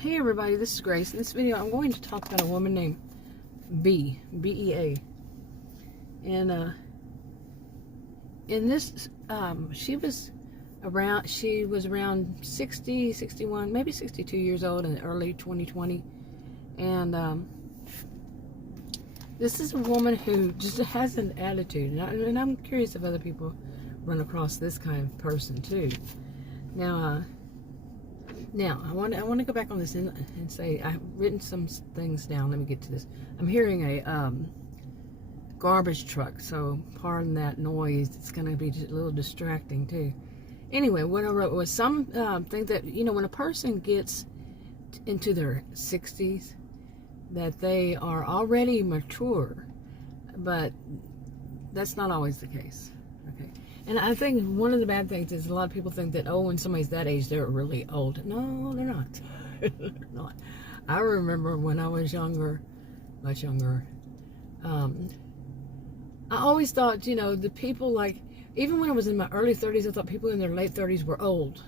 Hey everybody, this is Grace. In this video, I'm going to talk about a woman named B-E-A. And in this, she was around 60, 61, maybe 62 years old in the early 2020. And this is a woman who just has an attitude. And I'm curious if other people run across this kind of person too. Now, I want to go back on this and say I've written some things down. Let me get to this. I'm hearing a garbage truck, so pardon that noise. It's going to be just a little distracting too. Anyway, what I wrote was some thing that, you know, when a person gets into their 60s, that they are already mature, but that's not always the case. Okay. And I think one of the bad things is a lot of people think that, oh, when somebody's that age, they're really old. No, they're not. They're not. I remember when I was younger, much younger, I always thought, you know, the people like, even when I was in my early 30s, I thought people in their late 30s were old.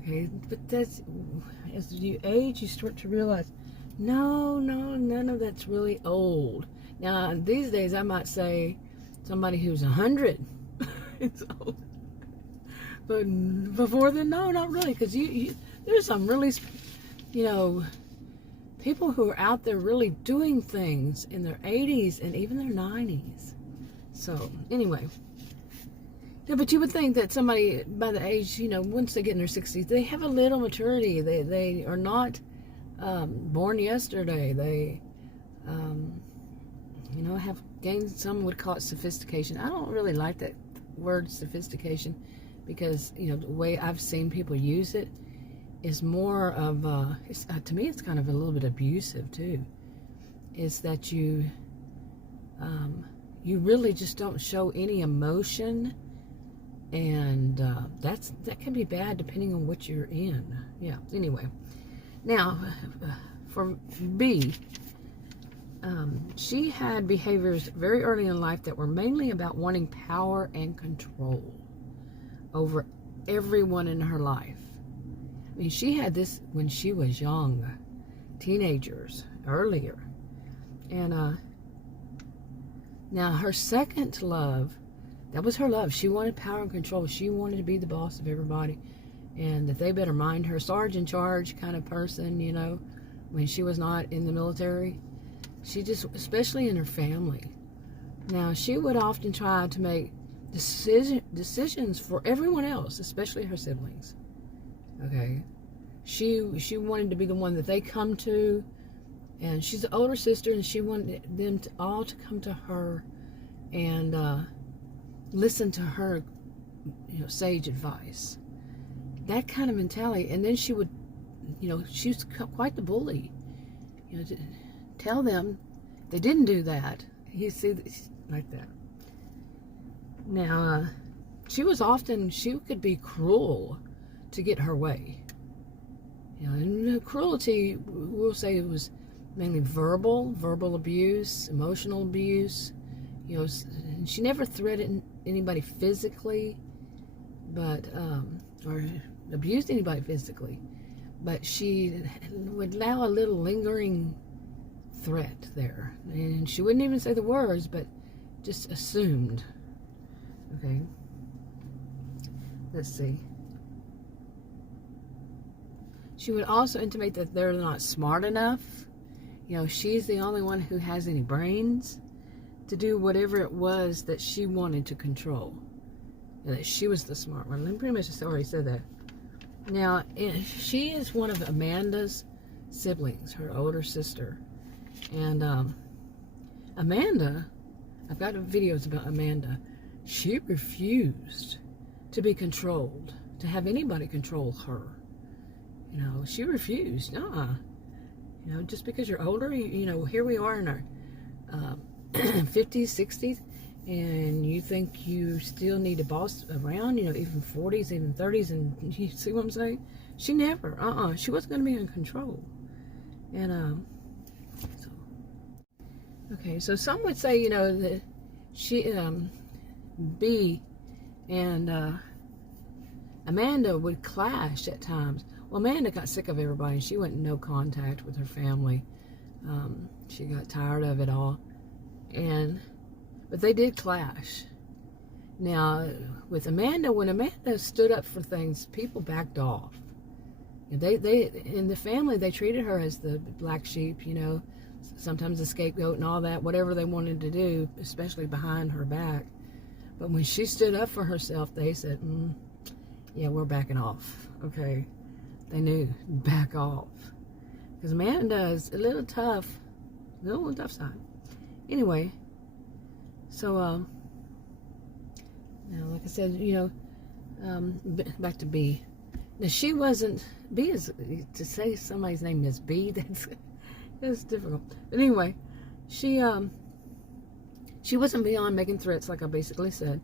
Okay, but that's, as you age, you start to realize, no, none of that's really old. Now, these days, I might say somebody who's 100. It's old. But before then, no, not really, because there's some really, you know, people who are out there really doing things in their 80s and even their 90s. So anyway, yeah, but you would think that somebody by the age, you know, once they get in their 60s, they have a little maturity. They are not born yesterday. They you know, have gained, some would call it sophistication. I don't really like that word sophistication, because, you know, the way I've seen people use it is more of to me it's kind of a little bit abusive too. Is that you really just don't show any emotion, and that can be bad depending on what you're in. Yeah, anyway, now for B, she had behaviors very early in life that were mainly about wanting power and control over everyone in her life. I mean, she had this when she was young, teenagers, earlier. And now her second love, that was her love. She wanted power and control. She wanted to be the boss of everybody, and that they better mind her. Sarge in charge kind of person, you know, when she was not in the military. She just, especially in her family. Now, she would often try to make decisions for everyone else, especially her siblings. Okay? She wanted to be the one that they come to, and she's the older sister, and she wanted them all to come to her and listen to her, you know, sage advice. That kind of mentality. And then she would, you know, she was quite the bully. You know, tell them they didn't do that. You see, like that. Now, she could be cruel to get her way. You know, and cruelty, we'll say it was mainly verbal abuse, emotional abuse. You know, she never threatened anybody physically, but or abused anybody physically, but she would allow a little lingering threat there, and she wouldn't even say the words, but just assumed. Okay, let's see. She would also intimate that they're not smart enough. You know, she's the only one who has any brains to do whatever it was that she wanted to control, and that she was the smart one. I pretty much just already said that. Now, she is one of Amanda's siblings, her older sister. And Amanda, I've got videos about Amanda. She refused to be controlled, to have anybody control her. You know, she refused. You know, just because you're older, you know, here we are in our 50s, 60s, and you think you still need a boss around, you know, even 40s, even 30s, and you see what I'm saying? She never, she wasn't going to be in control. And, okay, so some would say, you know, that she, B and Amanda would clash at times. Well, Amanda got sick of everybody, and she went no contact with her family. She got tired of it all, but they did clash. Now, with Amanda, when Amanda stood up for things, people backed off. They in the family, they treated her as the black sheep, you know, sometimes the scapegoat and all that, whatever they wanted to do, especially behind her back. But when she stood up for herself, they said, yeah, we're backing off. Okay. They knew, back off. Because Amanda is a little tough side. Anyway, so, now, like I said, you know, back to B. Now, she wasn't, B is, to say somebody's name is B, that's difficult. But anyway, she wasn't beyond making threats, like I basically said.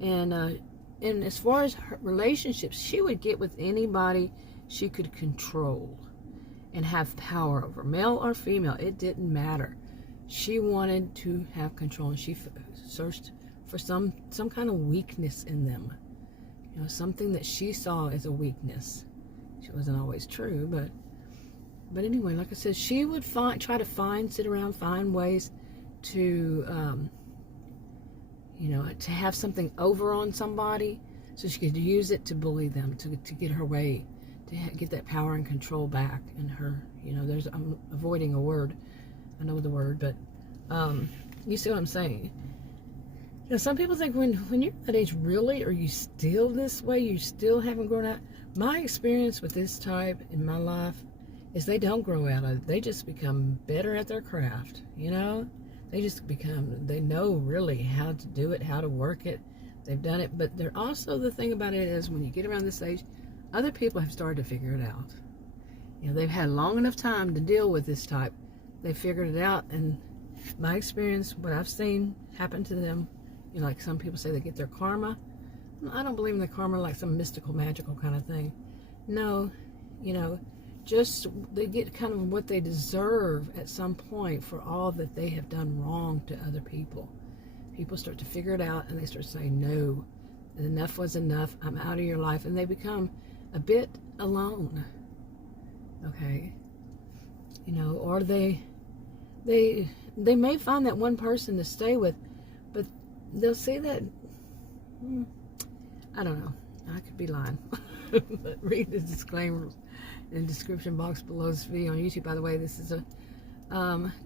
And as far as her relationships, she would get with anybody she could control and have power over, male or female. It didn't matter. She wanted to have control, and she searched for some kind of weakness in them. You know, something that she saw as a weakness. It wasn't always true, but anyway, like I said, she would sit around, find ways to, you know, to have something over on somebody, so she could use it to bully them, to get her way, to get that power and control back in her. You know, I'm avoiding a word. I know the word, but you see what I'm saying. You know, some people think when you're that age, really, are you still this way? You still haven't grown out? My experience with this type in my life is they don't grow out of it. They just become better at their craft, you know? They know really how to do it, how to work it. They've done it. But they're also, the thing about it is, when you get around this age, other people have started to figure it out. You know, they've had long enough time to deal with this type. They figured it out, and my experience, what I've seen happen to them, you know, like some people say they get their karma. I don't believe in the karma like some mystical, magical kind of thing. No, you know, just they get kind of what they deserve at some point for all that they have done wrong to other people. People start to figure it out, and they start saying, no, enough was enough. I'm out of your life. And they become a bit alone. Okay. You know, or they may find that one person to stay with, but they'll say that, I don't know, I could be lying. But read the disclaimer in the description box below this video on YouTube. By the way, this is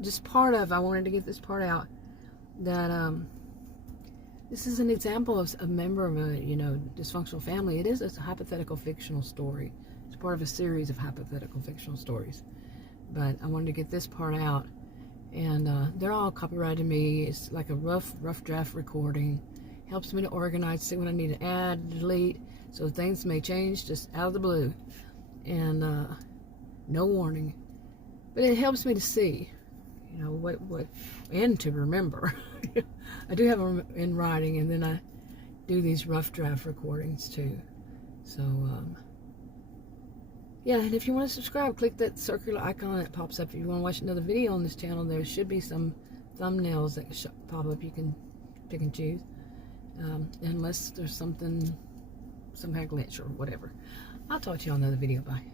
just part of, I wanted to get this part out, that this is an example of a member of a, you know, dysfunctional family. It is a hypothetical fictional story. It's part of a series of hypothetical fictional stories. But I wanted to get this part out, and they're all copyrighted to me. It's like a rough draft recording. Helps me to organize, see what I need to add, delete, so things may change just out of the blue, and no warning. But it helps me to see, you know, what and to remember. I do have them in writing, and then I do these rough draft recordings too. So yeah, and if you want to subscribe, click that circular icon that pops up. If you want to watch another video on this channel, there should be some thumbnails that pop up. You can pick and choose, unless there's some kind of glitch or whatever. I'll talk to you on another video. Bye.